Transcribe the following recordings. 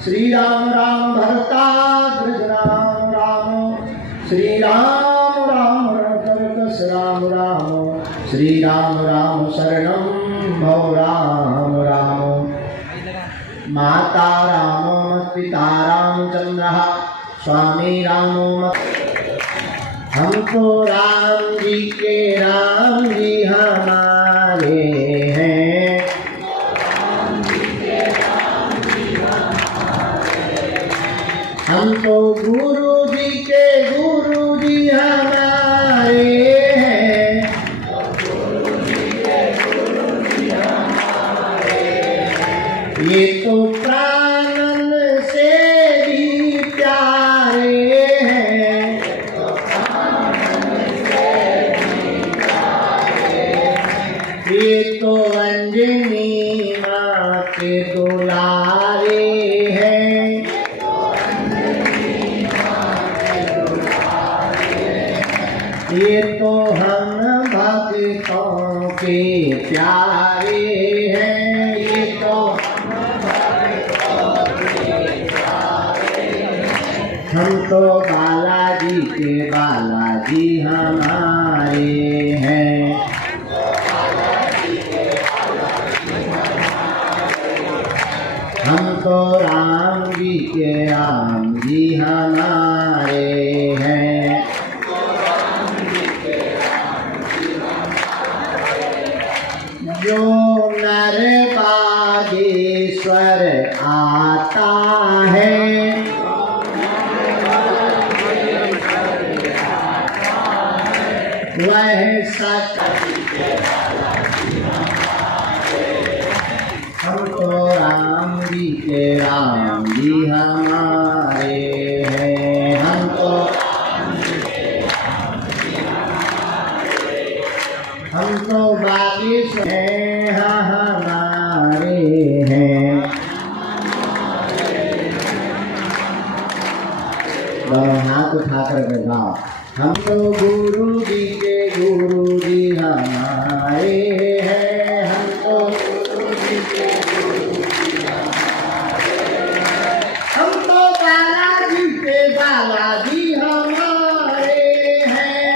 श्री राम राम भरताग्रज राम राम, श्री राम राम रणकर्कश राम राम, श्री राम राम शरणं भव राम राम। माता रामो पिता रामचंद्र, स्वामी रामो हमको राम जी के राम जी हमारे हैं, हमको गुरु जी के गुरु जी हमारे हैं, ये तो प्राणन से भी प्यारे हैं, ये तो अंजनी माँ के दुलारे हैं, ये तो हम भक्तों के प्यारे हैं, ये तो हम तो बालाजी के बालाजी हमारे हैं, हम तो राम जी के राम जी हमारे हैं। जो नर बागेश्वर आता है, वह हम तो राम जी के राम जी हमारे हैं, हम तो बागेश्वर हैं हमारे हैं। दोनों हाथ उठाकर के गाओ, हम तो गुरु जी के गुरु जी हमारे हैं, हम तो गुरु जी के गुरु जी हमारे हैं, हम तो बालाजी के बालाजी हमारे हैं,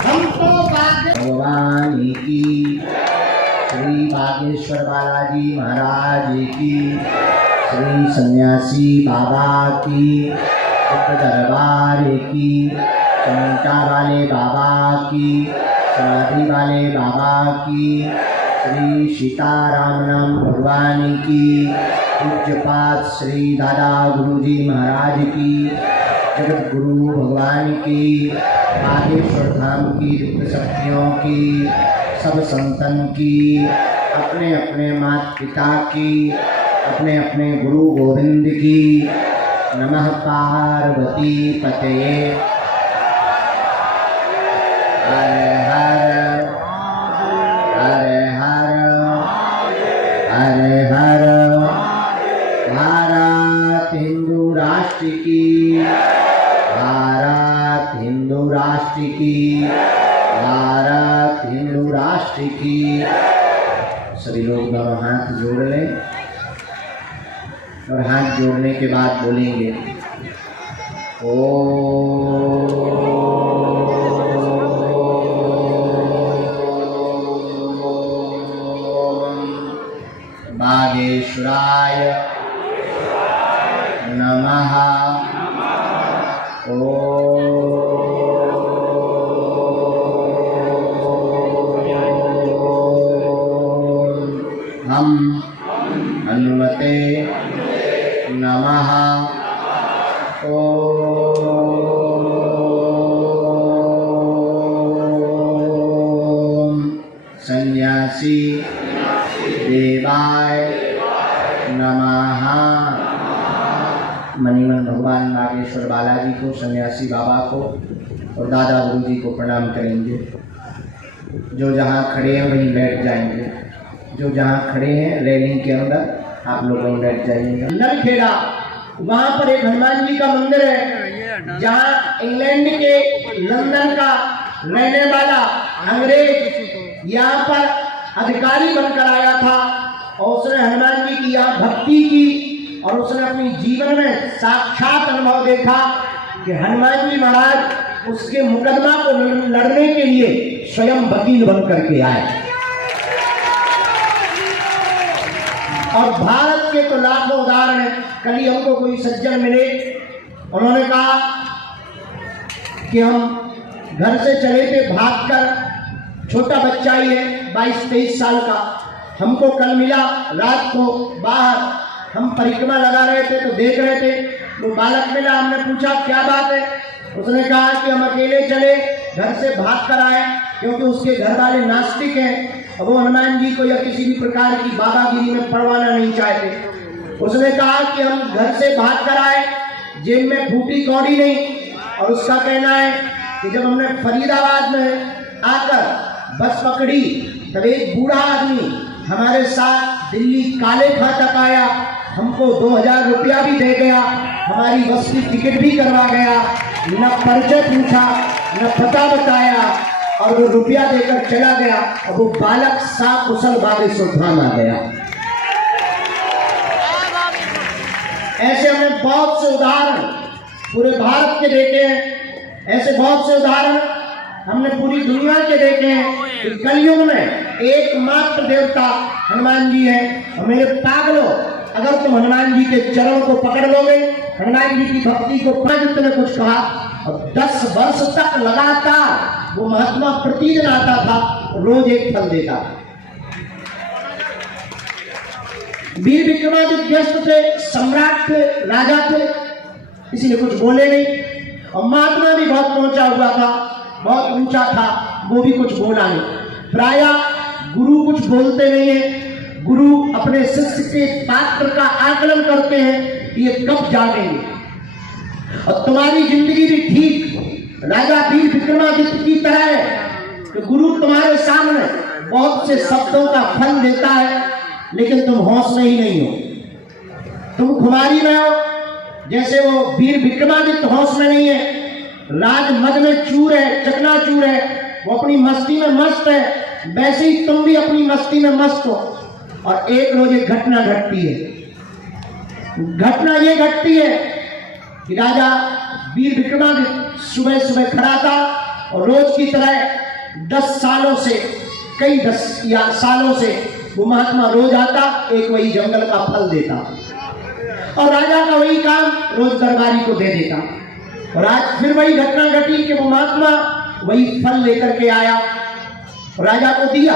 हम तो भगवान की श्री बागेश्वर बालाजी महाराज की, श्री सन्यासी बाबा की, दरबार की, चमचा वाले बाबा की, समाधि वाले बाबा की, श्री सीताराम नाम भगवान की, पूज्यपाद श्री दादा गुरुजी महाराज की, जगत गुरु भगवान की, बागेश्वर धाम की युक्त शक्तियों की, सब संतन की, अपने अपने माता पिता की, अपने अपने गुरु गोविंद की। नमः पार्वती पतये। हर हर हर हर हर हर। भारत हिंदू राष्ट्र की, भारत हिंदू राष्ट्र की, भारत हिंदू राष्ट्र की। सभी लोग दोनों हाथ जोड़ लें और हाथ जोड़ने के बाद बोलेंगे ओम बागेश्वराय नमः। हम हनुमते नमः। ओम सन्यासी देवाय नमः। मणिमन भगवान नागेश्वर बालाजी को, सन्यासी बाबा को और दादा गुरु जी को प्रणाम करेंगे। जो जहाँ खड़े हैं वहीं बैठ जाएंगे। जो जहाँ खड़े हैं रेलिंग के अंदर आप लोग वहीं बैठ जाइएगा। नलखेड़ा, वहाँ पर एक हनुमान जी का मंदिर है, जहाँ इंग्लैंड के लंदन का रहने वाला अंग्रेज यहाँ पर अधिकारी बनकर आया था और उसने हनुमान जी की यहाँ भक्ति की और उसने अपनी जीवन में साक्षात अनुभव देखा कि हनुमान जी महाराज उसके मुकदमा को लड़ने के लिए स्वयं वकील बन करके आए। और भारत के तो लाखों उदाहरण हैं। कल ही हमको कोई सज्जन मिले, उन्होंने कहा कि हम घर से चले थे भागकर, छोटा बच्चा ही है 22-23 साल का, हमको कल मिला रात को बाहर, हम परिक्रमा लगा रहे थे तो देख रहे थे, वो बालक मिला, हमने पूछा क्या बात है, उसने कहा कि हम अकेले चले, घर से भाग कर आए क्योंकि उसके घर वाले नास्तिक हैं और वो हनुमान जी को या किसी भी प्रकार की बाबागिरी में पड़वाना नहीं चाहते। उसने कहा कि हम घर से भाग कर आए, जेब में फूटी कौड़ी नहीं, और उसका कहना है कि जब हमने फरीदाबाद में आकर बस पकड़ी तब एक बूढ़ा आदमी हमारे साथ दिल्ली काले खा तक आया, हमको 2000 रुपया भी दे गया, हमारी बस की टिकट भी करवा गया, न परिचय पूछा न पता बताया और वो रुपया देकर चला गया और वो बालक कुशल बागे सुल्तान आ गया। ऐसे हमने बहुत से उदाहरण पूरे भारत के देखे हैं, ऐसे बहुत से उदाहरण हमने पूरी दुनिया के देखे हैं। कलयुग में एकमात्र देवता हनुमान जी है। और मेरे पागलों, अगर तुम हनुमान जी के चरणों को पकड़ लोगे, हनुमान जी की भक्ति को ने कुछ कहा, और 10 वर्ष तक लगातार वो महात्मा प्रतिदिन आता था, रोज एक फल देता। वीर विक्रमादित्य व्यस्त थे, सम्राट थे, राजा थे, इसीलिए कुछ बोले नहीं। और महात्मा भी बहुत पहुंचा हुआ था, बहुत ऊंचा था, वो भी कुछ बोला नहीं। प्रायः गुरु कुछ बोलते नहीं है, गुरु अपने शिष्य के पात्र का आकलन करते हैं कि ये कब जागेंगे। और तुम्हारी जिंदगी भी ठीक राजा वीर विक्रमादित्य की तरह है कि गुरु तुम्हारे सामने बहुत से शब्दों का फल देता है, लेकिन तुम होश में ही नहीं हो, तुम खुमारी में हो। जैसे वो वीर विक्रमादित्य होश में नहीं है, राज मद में चूर है, चकनाचूर है, वो अपनी मस्ती में मस्त है, वैसे ही तुम भी अपनी मस्ती में मस्त हो। और एक रोज एक घटना घटती है। घटना ये घटती है कि राजा वीर विक्रमादित्य सुबह सुबह खड़ा था और रोज की तरह 10 सालों से, कई 10 या सालों से वो महात्मा रोज आता, एक वही जंगल का फल देता और राजा का वही काम रोज दरबारी को दे देता। और आज फिर वही घटना घटी कि वो महात्मा वही फल लेकर के आया, राजा को दिया।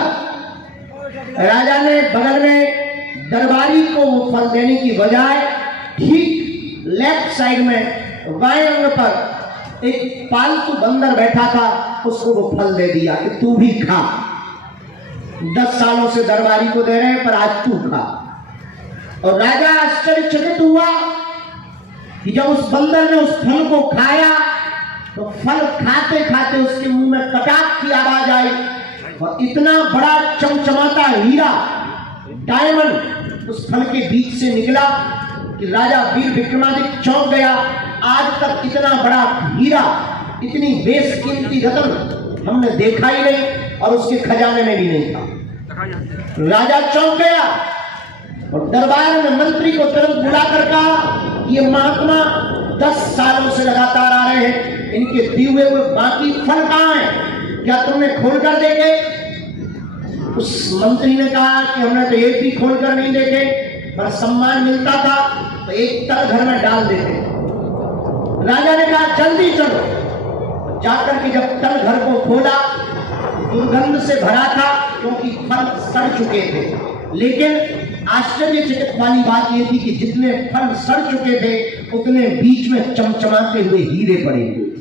राजा ने बगल में दरबारी को वो फल देने की बजाय ठीक लेफ्ट साइड में बाएं अंग पर एक पालतू बंदर बैठा था, उसको वो फल दे दिया कि तू भी खा। 10 सालों से दरबारी को दे रहे हैं पर आज तू खा। और राजा आश्चर्यचकित हुआ कि जब उस बंदर ने उस फल को खाया तो फल खाते खाते उसके मुंह में कटाक की आवाज आई और इतना बड़ा चमचमाता हीरा डायमंड उस फल के बीच से निकला कि राजा वीर विक्रमादित्य चौंक गया। आज तक इतना बड़ा हीरा, इतनी बेशकीमती रत्न हमने देखा ही नहीं और उसके खजाने में भी नहीं था। राजा चौंक गया और दरबार में मंत्री को तुरंत बुलाकर कहा, ये महात्मा 10 सालों से लगातार आ रहे हैं, इनके दिए हुए बाकी फल कहां हैं, क्या तुमने खोल कर देखे? उस मंत्री ने कहा कि हमने तो एक भी खोल कर नहीं देखे, पर सम्मान मिलता था तो एक तल घर में डाल देते। राजा ने कहा जल्दी चलो। जाकर के जब तल घर को खोला, दुर्गंध से भरा था क्योंकि फल सड़ चुके थे। लेकिन आश्चर्यचकित वाली बात यह थी कि जितने फल सड़ चुके थे उतने बीच में चमचमाते हुए हीरे पड़े हुए।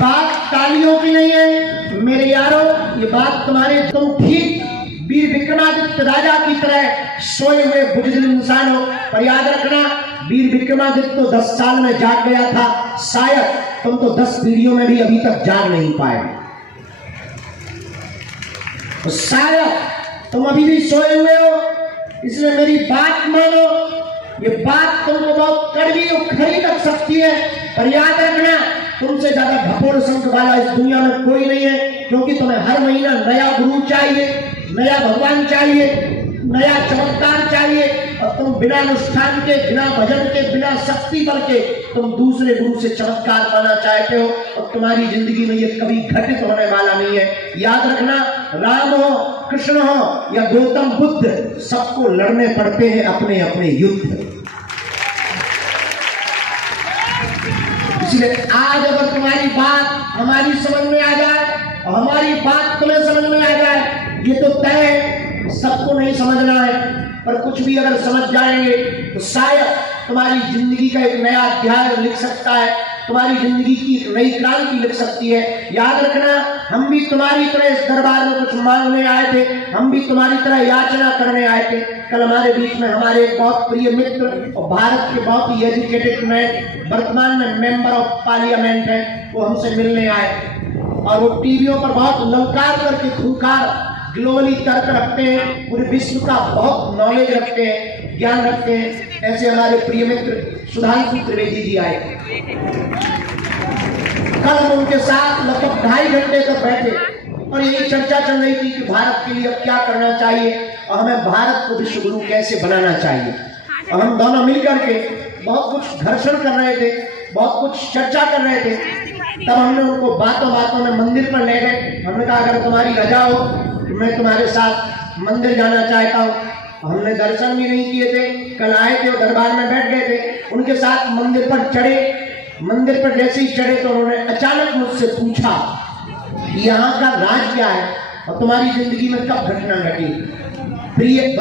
बात तालियों की नहीं है मेरे यारों, ये बात तुम्हारे, तुम ठीक वीर विक्रमादित्य राजा की तरह सोए हुए बुजुर्ग इंसान हो, पर याद रखना वीर विक्रमादित्य तो 10 साल में जाग गया था, शायद तुम तो 10 पीढ़ियों में भी अभी तक जाग नहीं पाए। तो शायद तुम अभी भी सोए हुए हो, इसलिए मेरी बात मानो। ये बात तुमको बहुत कड़वी और खरी लग सकती है, पर याद रखना तुमसे ज्यादा भपोड़ संख वाला इस दुनिया में कोई नहीं है। क्योंकि तुम्हें हर महीना नया गुरु चाहिए, नया भगवान चाहिए, नया चमत्कार चाहिए, और तुम बिना अनुष्ठान के, बिना भजन के, बिना शक्ति बल के तुम दूसरे गुरु से चमत्कार पाना चाहते हो, और तुम्हारी जिंदगी में ये कभी घटित होने वाला नहीं है। याद रखना, राम हो, कृष्ण हो या गौतम बुद्ध, सबको लड़ने पड़ते हैं अपने अपने युद्ध। इसलिए आज अगर तुम्हारी बात हमारी समझ में आ जाए और हमारी बात तुम्हें समझ में आ जाए, ये तो तय है, सबको नहीं समझना है, पर कुछ भी अगर समझ जाएंगे तो शायद तुम्हारी जिंदगी का एक नया अध्याय लिख सकता है, तुम्हारी जिंदगी की एक नई क्रांति लिख सकती है। याद रखना, हम भी तुम्हारी तरह इस दरबार में कुछ मांगने आए थे, हम भी तुम्हारी तरह याचना करने आए थे। कल हमारे बीच में हमारे एक बहुत प्रिय मित्र और भारत के बहुत ही एजुकेटेड मैन, वर्तमान में मेंबर ऑफ पार्लियामेंट है, वो हमसे मिलने आए और वो टीवियों पर बहुत ललकार करके खूंखार ग्लोबली तर्क रखते हैं, पूरे विश्व का बहुत नॉलेज रखते हैं, ज्ञान रखते हैं। ऐसे हमारे प्रिय मित्र सुधांशु त्रिवेदी जी आए। कल हम उनके साथ लगभग 2.5 घंटे तक बैठे और यही चर्चा चल रही थी कि भारत के लिए अब क्या करना चाहिए और हमें भारत को विश्व गुरु कैसे बनाना चाहिए। और हम दोनों मिलकर के बहुत कुछ घर्षण कर रहे थे, बहुत कुछ चर्चा कर रहे थे। तब हमने उनको बातों बातों में मंदिर पर ले गए। हमने कहा अगर तुम्हारी रजा हो तो मैं तुम्हारे साथ मंदिर जाना चाहता हूँ। हमने दर्शन भी नहीं किए थे, कल आए थे और दरबार में बैठ गए थे, उनके साथ मंदिर पर चढ़े। मंदिर पर जैसे ही चढ़े तो उन्होंने अचानक मुझसे पूछा यहाँ का राज क्या है और तुम्हारी जिंदगी में कब घटना घटी, प्रिय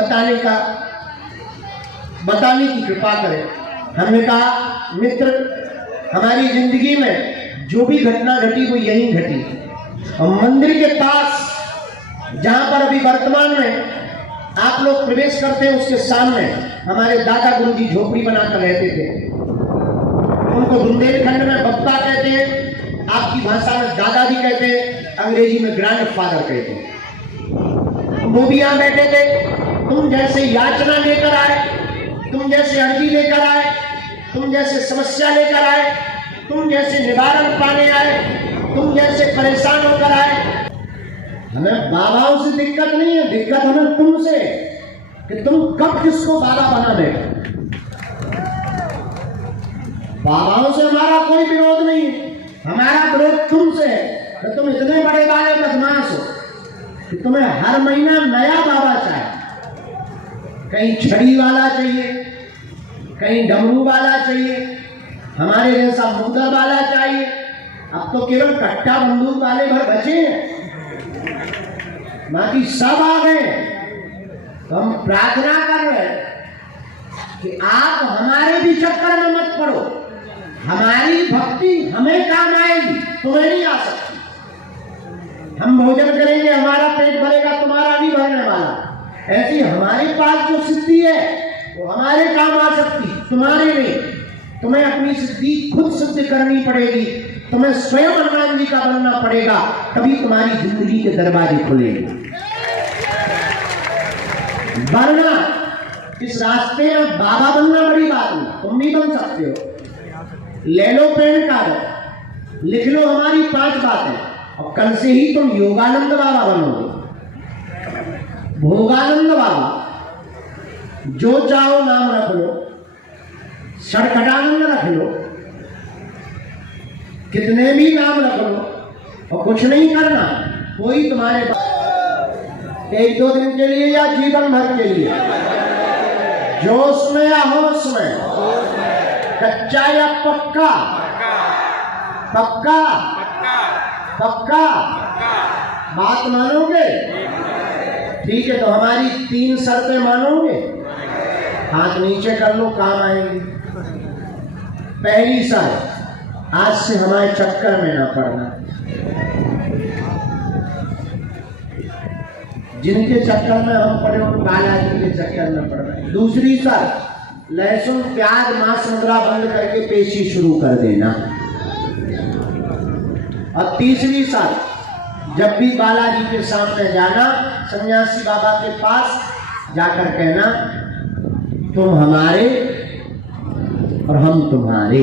बताने की कृपा करें। हमने कहा मित्र, हमारी जिंदगी में जो भी घटना घटी वो यहीं घटी, और मंदिर के पास जहां पर अभी वर्तमान में आप लोग प्रवेश करते हैं उसके सामने हमारे दादा गुरु जी झोपड़ी बनाकर रहते थे। उनको बुंदेलखंड में बप्पा कहते हैं, आपकी भाषा में दादाजी कहते हैं, अंग्रेजी में ग्रैंड फादर कहते हैं। वो भी यहाँ बैठे थे। तुम जैसे याचना लेकर आए, तुम जैसे अर्जी लेकर आए, तुम जैसे समस्या लेकर आए, तुम जैसे निवारण पाने आए, तुम जैसे परेशान होकर आए। हमें बाबाओं से दिक्कत नहीं है, दिक्कत हमें तुमसे कि तुम कब किसको बाबा बना देगा। बाबाओं से हमारा कोई विरोध नहीं है, हमारा विरोध तुमसे है कि तुम इतने बड़े वाले बदमाश हो कि तुम्हें हर महीना नया बाबा चाहिए। कहीं छड़ी वाला चाहिए, कहीं डमरू वाला चाहिए, हमारे जैसा मुद्दा वाला चाहिए। अब तो केवल कट्टा बंदूक वाले भर बचे हैं, बाकी सब आ गए। तो हम प्रार्थना कर रहे हैं कि आप हमारे भी चक्कर में मत पड़ो। हमारी भक्ति हमें काम आएगी, तुम्हें नहीं आ सकती। हम भोजन करेंगे, हमारा पेट भरेगा, तुम्हारा नहीं भरने वाला। ऐसी हमारे पास जो सिद्धि है वो हमारे काम आ सकती, तुम्हारे नहीं। तुम्हें अपनी सिद्धि खुद सिद्ध करनी पड़ेगी, तुम्हें स्वयं हनुमान जी का बनना पड़ेगा, तभी तुम्हारी जिंदगी के दरवाजे खुलेंगे। वरना इस रास्ते में बाबा बनना बड़ी बात नहीं, तुम भी बन सकते हो। ले लो पेन कार्ड, लिख लो हमारी 5 बातें और कल से ही तुम योगानंद बाबा बनोगे, भोगानंद बाबा, जो चाहो नाम रख लो, सड़कटानंद रख लो, कितने भी नाम रख लो, और कुछ नहीं करना। कोई तुम्हारे 1-2 दिन के लिए या जीवन भर के लिए, जोश में या होश में, कच्चा या पक्का, पक्का पक्का बात मानोगे? ठीक है, तो हमारी 3 शर्तें मानोगे? हाथ नीचे कर लो, काम आएंगे। पहली शर्त, आज से हमारे चक्कर में ना पड़ना। जिनके चक्कर में हम पड़े उन बालाजी के चक्कर में पड़ रहे। दूसरी शर्त, लहसुन प्याज मांस मुद्रा बंद करके पेशी शुरू कर देना। और तीसरी शर्त, जब भी बालाजी के सामने जाना, सन्यासी बाबा के पास जाकर कहना तुम हमारे और हम तुम्हारे।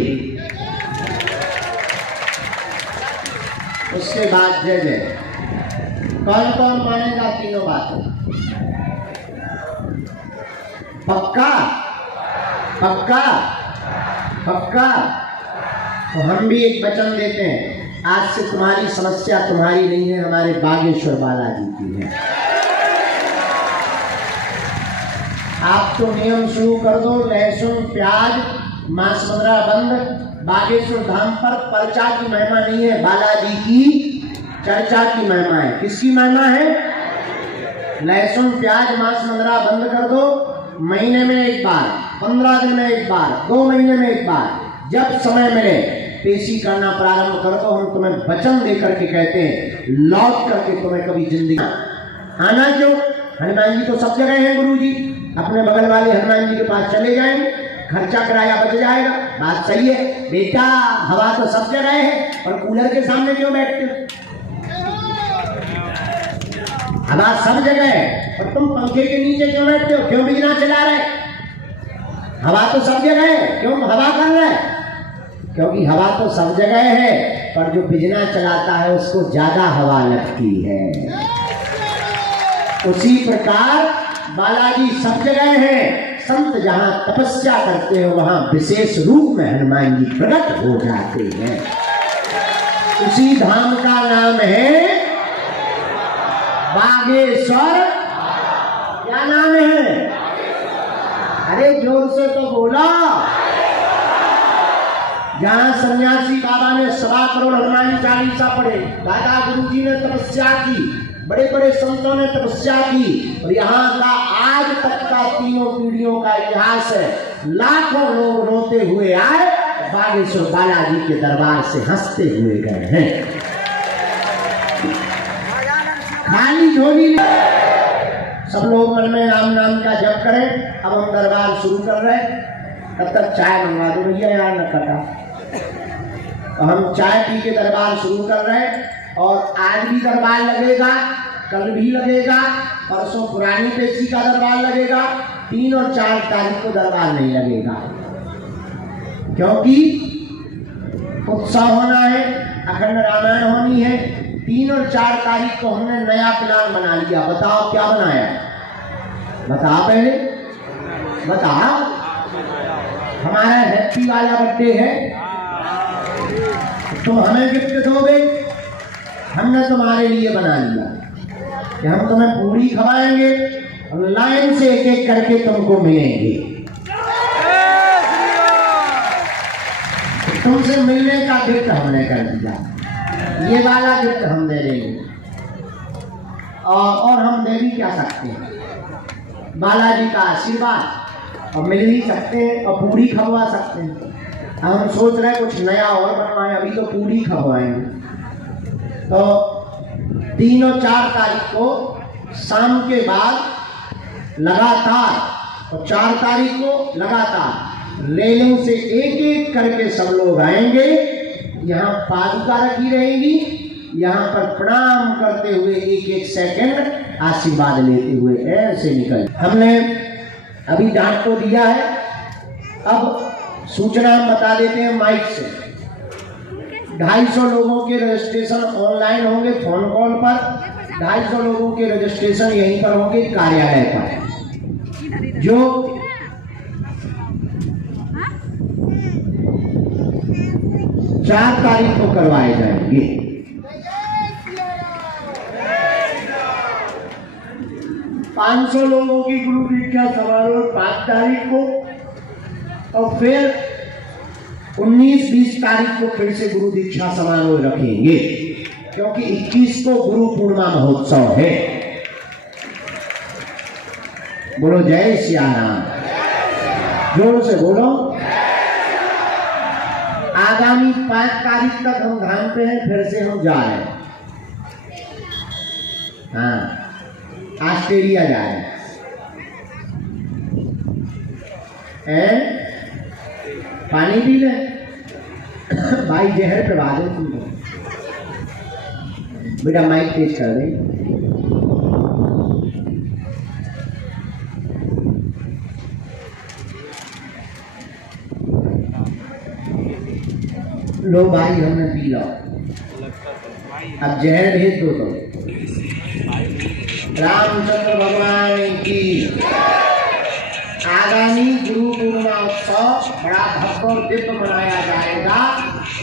उसके बाद जय जय। कौन कौन मानेगा तीनों बातें? पक्का? पक्का? पक्का? तो हम भी एक वचन देते हैं, आज से तुम्हारी समस्या तुम्हारी नहीं है, हमारे बागेश्वर बालाजी की है। आप तो नियम शुरू कर दो, लहसुन प्याज मांस मदिरा बंद। बागेश्वर धाम पर पर्चा की महिमा नहीं है, बालाजी की चर्चा की महिमा है। किसकी महिमा है? लहसुन प्याज मांस मदिरा बंद कर दो, महीने में एक बार, 15 दिन में एक बार, 2 महीने में एक बार, जब समय मिले पेशी करना प्रारंभ कर दो। हम तुम्हें वचन देकर के कहते हैं, लौट करके तुम्हें कभी जिंदगी आना क्यों? हनुमान जी तो सब जगह हैं गुरु जी, अपने बगल वाले हनुमान जी के पास चले जाएंगे, खर्चा किराया बच जाएगा। बात सही है बेटा, हवा तो सब जगह है, और कूलर के सामने क्यों बैठते हो? हवा सब जगह है, और तुम पंखे के नीचे क्यों बैठते हो? क्यों बिजली चला रहे? हवा तो सब जगह है, क्यों हवा कर रहा है? क्योंकि हवा तो सब जगह है, पर जो बिजली चलाता है उसको ज्यादा हवा लगती है। उसी प्रकार बालाजी सब जगह है, संत जहां तपस्या करते हैं वहां विशेष रूप में हनुमान जी प्रकट हो जाते हैं। उसी धाम का नाम है बागेश्वर। क्या नाम है? अरे जोर से तो बोला। जहां सन्यासी बाबा ने 1.25 करोड़ हनुमान चालीसा पढ़े, दादा गुरु जी ने तपस्या की, बड़े बड़े संतों ने तपस्या की, और यहाँ का आज तक का 3 पीढ़ियों का इतिहास है। लाखों लोग रोते हुए आए, बागेश्वर बालाजी के दरबार से हंसते हुए गए हैं। खाली झोली सब लोग मन में राम नाम का जप करें। अब हम दरबार शुरू कर रहे हैं, तब तक चाय मंगवा दो भैया, यार न कटा। तो हम चाय पी के दरबार शुरू कर रहे हैं, और आज भी दरबार लगेगा, कल भी लगेगा, परसों पुरानी पेशी का दरबार लगेगा, 3 और 4 तारीख को दरबार नहीं लगेगा, क्योंकि उत्सव होना है, अखंड रामायण होनी है। 3 और 4 तारीख को हमने नया प्लान बना लिया। बताओ क्या बनाया? बता पहले बता। हमारा हैप्पी वाला बर्थडे है, तुम हमें गिफ्ट दोगे? हमने तुम्हारे लिए बना लिया कि हम तुम्हें पूरी खवाएंगे, और लाइन से एक एक करके तुमको मिलेंगे। तुमसे मिलने का गिफ्ट हमने कर दिया, ये वाला गिफ्ट हम दे देंगे। और हम दे भी क्या सकते हैं? बालाजी का आशीर्वाद, और मिल भी सकते हैं, और पूरी खववा सकते हैं। हम सोच रहे हैं कुछ नया और बनवाएं, अभी तो पूरी खववाएंगे। तो 3 और 4 तारीख को शाम के बाद लगातार, और 4 तारीख को लगातार रेलिंग से एक एक करके सब लोग आएंगे। यहाँ पादुका रखी रहेगी, यहाँ पर प्रणाम करते हुए 1-1 सेकंड आशीर्वाद लेते हुए ऐसे निकल। हमने अभी डांट तो दिया है, अब सूचना हम बता देते हैं माइक से। 250 लोगों के रजिस्ट्रेशन ऑनलाइन होंगे फोन कॉल पर, 250 लोगों के रजिस्ट्रेशन यहीं पर होंगे कार्यालय पर, जो 4 तारीख को करवाए जाएंगे। 500 लोगों की गुरु दीक्षा समारोह 5 तारीख को, और फिर 19-20 तारीख को फिर से गुरु दीक्षा समारोह रखेंगे, क्योंकि 21 को गुरु पूर्णिमा महोत्सव है। बोलो जय श्री राम, जोर से बोलो। आगामी 5 तारीख तक हम धाम पे हैं, फिर से हम जा रहे हैं। हाँ, ऑस्ट्रेलिया जा रहे हैं। पानी पी ले भाई, जहर पे बादल तुमको। बेटा माइक तेज कर दे। लो भाई, हमने पी लो, अब जहर भेज दो। तो रामचंद्र भगवान की। आगामी गुरु पूर्णिमा उत्सव बड़ा भव्य और दिव्य मनाया जाएगा।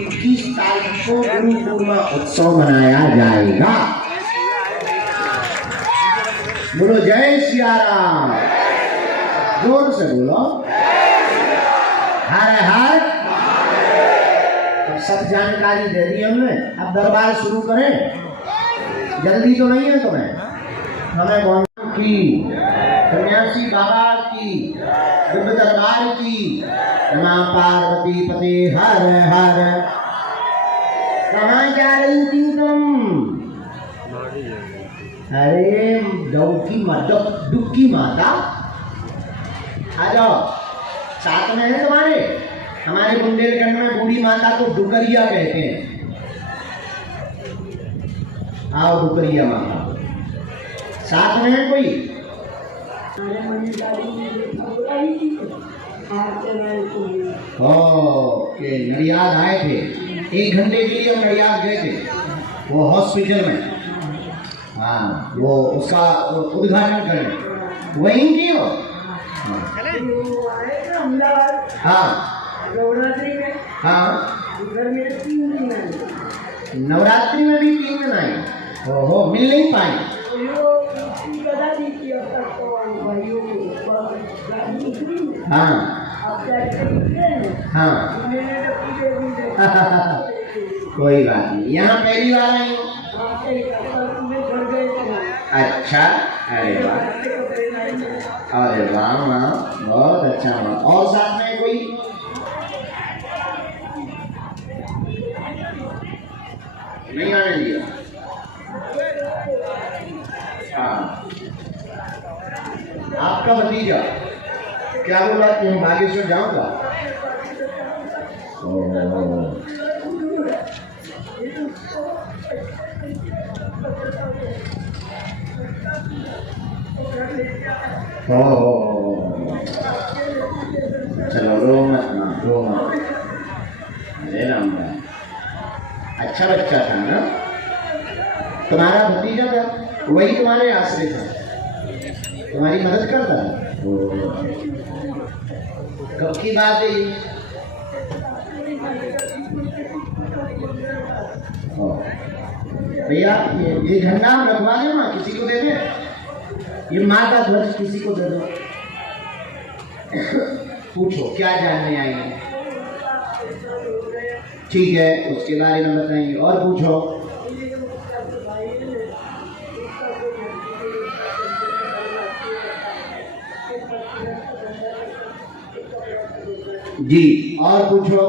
21 तारीख को गुरु पूर्णिमा उत्सव मनाया जाएगा। बोलो जय सिया राम, जोर से बोलो हर हर। अब सब जानकारी दे दी हमने, अब दरबार शुरू करें। जल्दी तो नहीं है तुम्हें? हमें कौन की सन्यासी बाबा की दिव्य दरबार की नमः पार्वती पते हर हर। कहाँ जा रही थी तुम? अरे डुबकी माता आ जाओ, साथ में है तुम्हारे। हमारे बुंदेलखंड में बूढ़ी माता को डुकरिया कहते हैं। आओ डुकरिया माता, साथ में है कोई? ओके, नडियाद आए थे 1 घंटे के लिए। हम नडियाद गए थे, वो हॉस्पिटल में। हाँ, वो उसका उद्घाटन करें। वहीं की हो? हाँ, नवरात्रि में। हाँ, नवरात्रि में भी 3 दिन आई। ओहो, मिल नहीं पाई। हाँ हाँ कोई बात नहीं, यहाँ पहली बार आई हो? अच्छा, अरे वाह, अरे वाह वाह, बहुत अच्छा हुआ। और साथ में कोई? नहीं आने दिया? हाँ, आपका भतीजा क्या बोला कि हम बागेश्वर जाऊंगा? चलो रो मत, रो मत। अरे राम, अच्छा बच्चा था ना तुम्हारा भतीजा था, वही तुम्हारे आश्रय था, तुम्हारी मदद करता है। कब की बात है ये? भैया ये झंडा हम रखवा दें ना, किसी को दे दें। ये माँ का ध्वज किसी को दे दो। पूछो क्या जानने आई है? ठीक है, उसके बारे में बताएंगे। और पूछो। जी, और पूछो।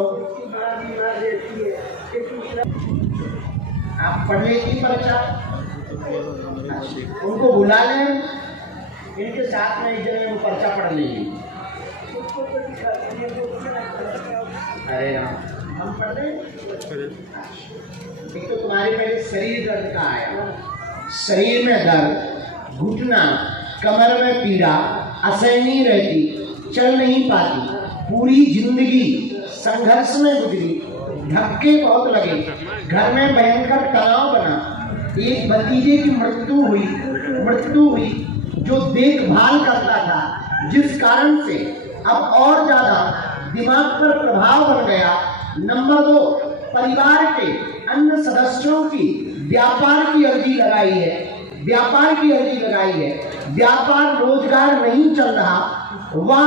आप पढ़ लेती पर्चा? उनको बुला लें, इनके साथ में वो पर्चा पढ़ लेंगे। अरे हम पढ़ लें। एक तो तुम्हारे पहले शरीर दर्द का आया, शरीर में दर्द, घुटना, कमर में पीड़ा, असहनीय रहती, चल नहीं पाती, पूरी जिंदगी संघर्ष में गुजरी, धक्के बहुत लगे, घर में भयंकर तनाव बना, एक भतीजे की मृत्यु हुई जो देखभाल करता था, जिस कारण से अब और ज्यादा दिमाग पर प्रभाव बन गया। नंबर 2, परिवार के अन्य सदस्यों की व्यापार की अर्जी लगाई है, व्यापार रोजगार नहीं चल रहा, वह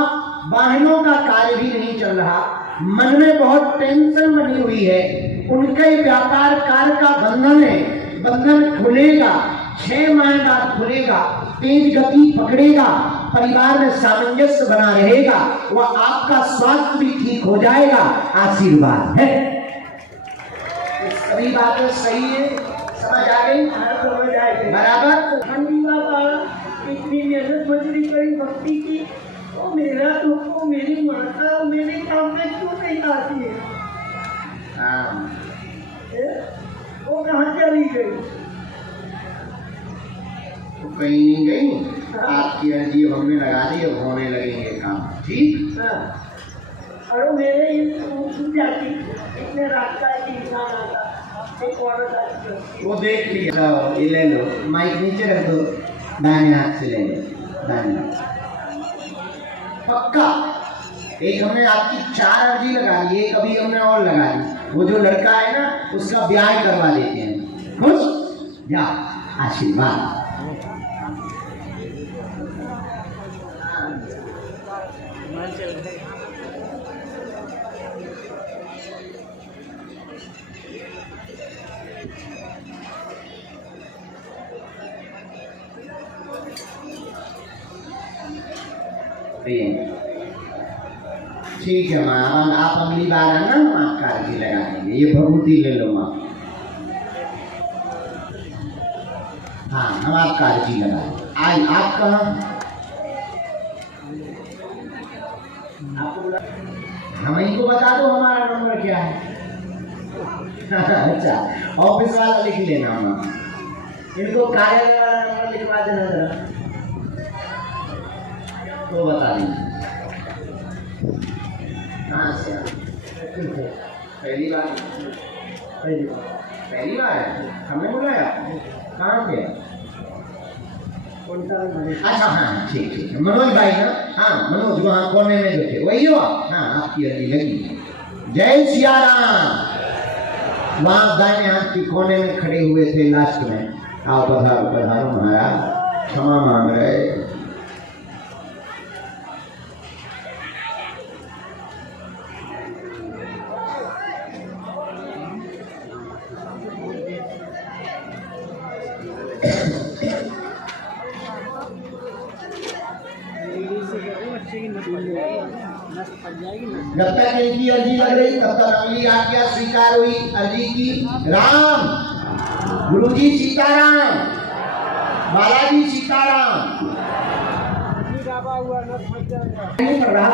वाहनों का कार्य भी नहीं चल रहा, मन में बहुत टेंशन बनी हुई है। उनके व्यापार कार्य का बंधन खुलेगा, 6 माह बाद खुलेगा, तेज गति पकड़ेगा, परिवार में सामंजस्य बना रहेगा, वह आपका स्वास्थ्य भी ठीक हो जाएगा। आशीर्वाद है। सभी बातें सही है, समझ आ गई? बराबर। इतनी मेहनत मजदूरी करी भक्ति की, तो मेरा दुख मेरी माता मेरे काम में क्यों नहीं आती है? वो कहाँ चली गई? तो कहीं नहीं गई। आपकी अर्जी हमने लगा दी, अब होने लगेंगे काम। ठीक। और मेरे जाती इतने रात का इंसान आता, एक औरत आज करती है। वो देख लिया। ये ले लो, माइक नीचे रख दो, दाहिने हाथ से ले लो, दाहिने हाथ से। पक्का एक हमने आपकी 4 अर्जी लगा ली, एक अभी हमने और लगा ली। वो जो लड़का है ना, उसका ब्याह करवा देते हैं। खुश जा, आशीर्वाद। ठीक है माँ, आप अगली बार आना, हम आपका अर्जी लगा देंगे। ये भभूति ले लो माँ। हाँ, हम आपका अर्जी लगा देंगे। आज आप कहाँ? आपको बुला, हम इनको बता दो हमारा नंबर क्या है। अच्छा, ऑफिस वाला लिख लेना माँ, इनको कार्यालय वाला नंबर लिखवा देना जरा, तो बता देंगे। कहाँ से आप? पहली बार? पहली बार है? हमने बुलाया? कहाँ से? अच्छा हाँ, ठीक ठीक। मनोज भाई ना? हाँ मनोज, वहाँ कोने में जो थे वही हो आप? हाँ, आपकी अर्जी लगी। जय सिया राम। वहाँ दाहिने हाथ की कोने में खड़े हुए थे लास्ट में। आओ पधारो पधारो महाराज, क्षमा मांग रहे। जब तक इनकी अर्जी लग रही तब तक अगली आज्ञा स्वीकार हुई अर्जी की। राम, गुरुजी सीताराम, बालाजी सीताराम।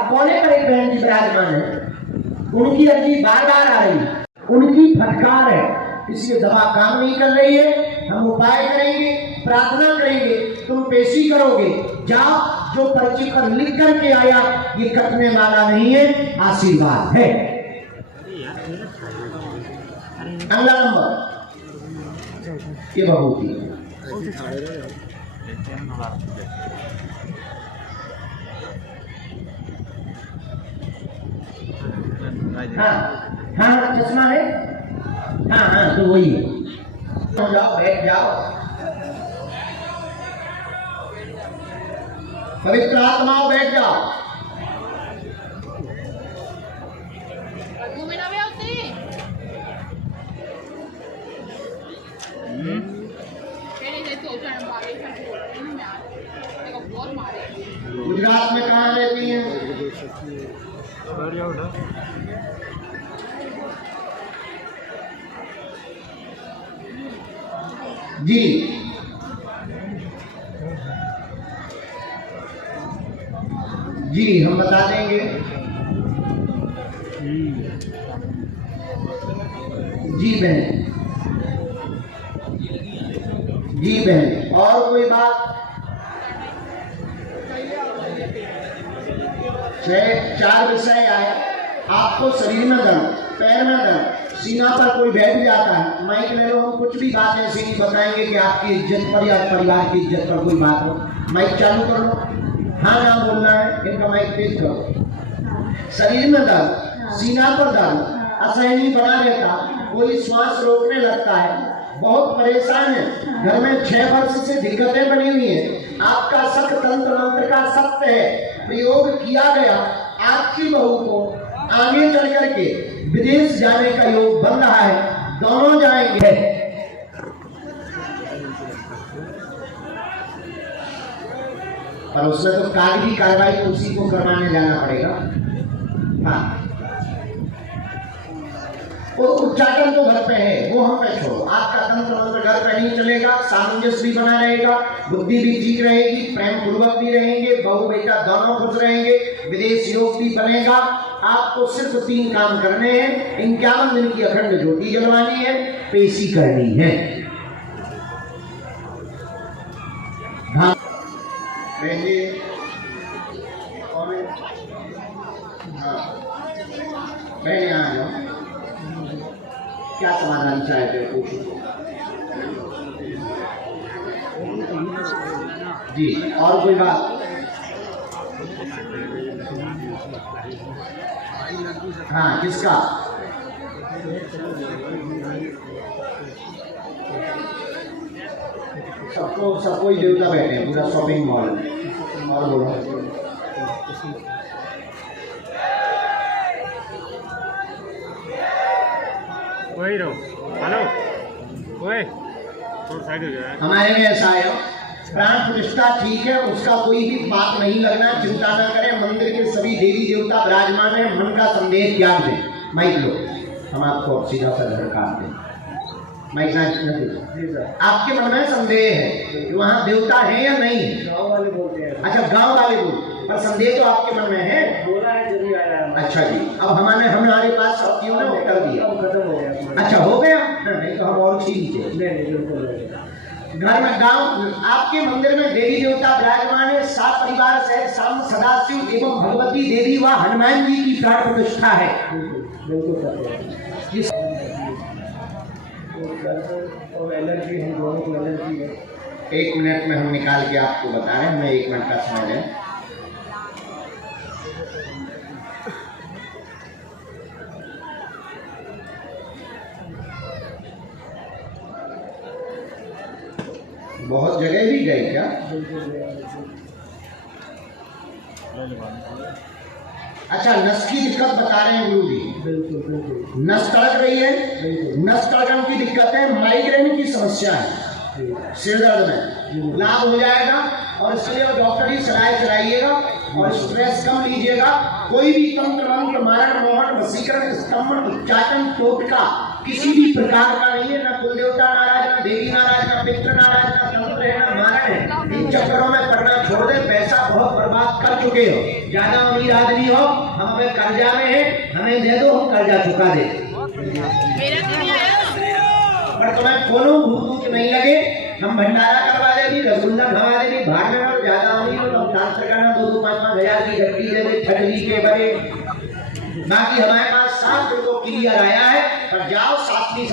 कोने पर एक बहन जी विराजमान है, उनकी अर्जी बार बार आ रही, उनकी फटकार है, इसलिए दवा काम नहीं कर रही है। हम उपाय करेंगे, प्रार्थना करेंगे, तुम पेशी करोगे। जाओ, जो पर्ची पर लिख करके आया ये कटने वाला नहीं है, आशीर्वाद है। अगला नंबर ये भभूति। हाँ हाँ, चश्मा है? हाँ हाँ, तो वही है। जाओ, बैठ जाओ। पवित्र आत्माओं, बैठ जाओ। गुजरात में कहाँ रहती हैं? जी जी, हम बता देंगे। जी बहन, जी बहन, और कोई बात? 4 विषय आए। आपको शरीर में दर्द, पैर में दर्द, सीना पर कोई बैठ जाता है, माइक ले लो। हम कुछ भी बात ऐसी नहीं बताएंगे कि आपकी इज्जत पर या परिवार की इज्जत पर कोई बात हो। माइक चालू कर लो। हाँ ना बोलना है, इनका माइक तेज करो। शरीर में दर्द, सीना पर दर्द, असहनीय बना रहता, कोई श्वास रोकने लगता है, बहुत परेशान है, घर में 6 वर्ष से दिक्कतें बनी हुई हैं। आपका शक तंत्र मंत्र का सत्य है, प्रयोग किया गया। आपकी बहू को आगे चल करके विदेश जाने का योग बन रहा है, दोनों जाएंगे। पर उसमें तो कागजी कार्रवाई उसी को करवाने जाना पड़ेगा। हाँ, वो उच्चाटन तो घर पे है, वो हम पे छोड़ो। आपका तंत्र मंत्र घर पे नहीं चलेगा, सामंजस्य भी बना रहेगा, बुद्धि भी ठीक रहेगी, प्रेम पूर्वक भी रहेंगे, बहू बेटा दोनों खुश रहेंगे, विदेश योग भी बनेगा। आपको सिर्फ 3 काम करने हैं। 51 दिन की अखंड ज्योति जलवानी है, पेशी करनी है। हाँ हाँ, मैं यहाँ क्या समाधान चाहते हो पूछो जी। और कोई बात? हाँ, किसका? सबको ही देवता बैठे हैं पूरा शॉपिंग मॉल में। और बोलो। वही रहो। हेलो ओए थोड़ा साइड हो जाए। हमारे में ऐसा है, प्राण प्रतिष्ठा ठीक है, उसका कोई भी बात नहीं लगना, चिंता ना करें। मंदिर के सभी देवी देवता विराजमान है, मन का संदेह त्याग दें। माइक लो, हम आपको सीधा सा घर काटते हैं। माइक ना आपके मन में संदेह है कि वहाँ देवता है या नहीं है? गाँव वाले बोलते हैं। अच्छा, गांव वाले बोल, पर संदेह तो आपके मन में है। बोला है जब आया। अच्छा जी, अब हमारे पास सब क्यों ने उत्तर दिया? खत्म हो गया। अच्छा, हो गया? नहीं तो हम और छीनते। नहीं बिल्कुल। घर में गांव आपके मंदिर में देवी देवता विराजमान है, सात परिवार सहित शाम सदाशिव एवं भगवती देवी व हनुमान जी की प्राण प्रतिष्ठा है। बिल्कुल जिस और एलर्जी हम दोनों को एलर्जी है। 1 मिनट में हम निकाल के आपको बता रहे हैं, हमें 1 मिनट का समय दें। बहुत जगह भी गए क्या? अच्छा, नस की दिक्कत बता रहे हैं गुरु जी। बिल्कुल। नस तड़क रही है, नस तड़कन की दिक्कत है, माइग्रेन की समस्या है, सिर दर्द में लाभ हो जाएगा। और इसके लिए डॉक्टरी सलाह चलाइएगा और स्ट्रेस कम लीजिएगा। कोई भी तंत्र मंत्र मारण मोहन वशीकरण स्तंभन उच्चाटन टोटका किसी भी प्रकार का नहीं है। ना कुल देवता नाराज, ना देवी नाराज, ना पितृ नाराज, ना तंत्र है, ना मारण है। इन चक्करों में पड़ना छोड़ दे। पैसा बहुत बर्बाद कर चुके हो, ज्यादा अमीर आदमी हो, हम अपने कर्जा में है, हमें दे दो, हम कर्जा चुका दे। पर तुम्हें कोनो भूत नहीं लगे, हम भंडारा करवा दे भी, रसगुल्ला खवा दे भी, भाग में ज्यादा अमीर हो तो हम ट्रांसफर करना 2-5 हज़ार की गड्डी दे दे, छटरी के बड़े। बाकी हमारे पास 7 बिल्कुल क्लियर आया है। पर जाओ 7वीं